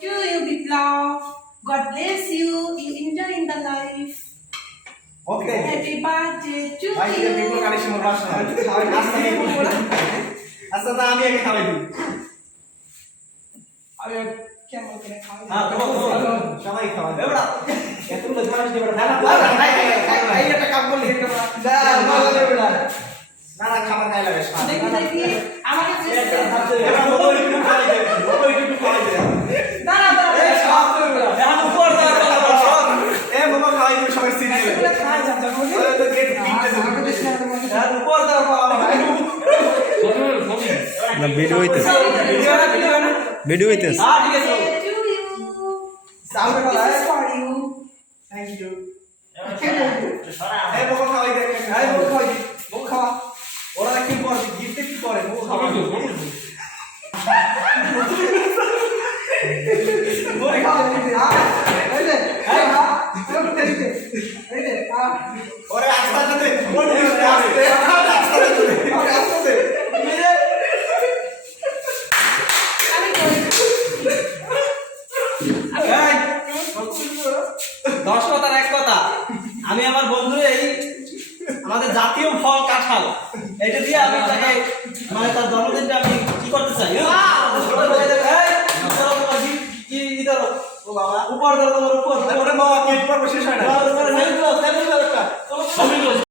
To you with love. God bless you. You enjoy in the life. Okay Happy birthday to ভাই এটা বিপুল you. Collection এর বাসা আচ্ছা না আমি আগে খাওয়াই দিই আমি কেমন করে খাওয়া হ্যাঁ সবাই খাওয়াই দেব না এতগুলো ঝাড়াস দেব না এই একটা কাম করলি একটা না না খাবার নাই লাগে দেখি দেখি আমাকে এবার মোবাইল একটু খাওয়াই দে মোবাইল একটু খাওয়াই দে দাঁড়া দাঁড়া এই সব করে এখন উপর দাও এ বাবা খাওয়াই দিবে সবাই সিরিয়াল এগুলো খাওয়া যাবে না ওই তো গেট কিনতে আর উপর দাও না ভিডিও হইতেছে ভিডিও হইতেছে হ্যাঁ ঠিক আছে to you. সাউন্ড This করা is for you. Thank you এ বাবা খাওয়াই দে এই মুখ খাওয়া ওরা কি করে গিফটে কি করে মুখ খাওয়া ওরে খাওয়া এই যে এই হ্যাঁ এই যে ওরে আস্তে আস্তে ওরে আস্তে আস্তে আমি করি। দশ কথার এক কথা আমি আমার বন্ধু এই আমাদের জাতীয় ফল কাঁঠাল এটা দিয়ে আমি তাকে মানে তার জন্মদিনটা আমি কি করতে চাই উপর ধরো উপর ওরে বাবা কেট পর শেষ হয় না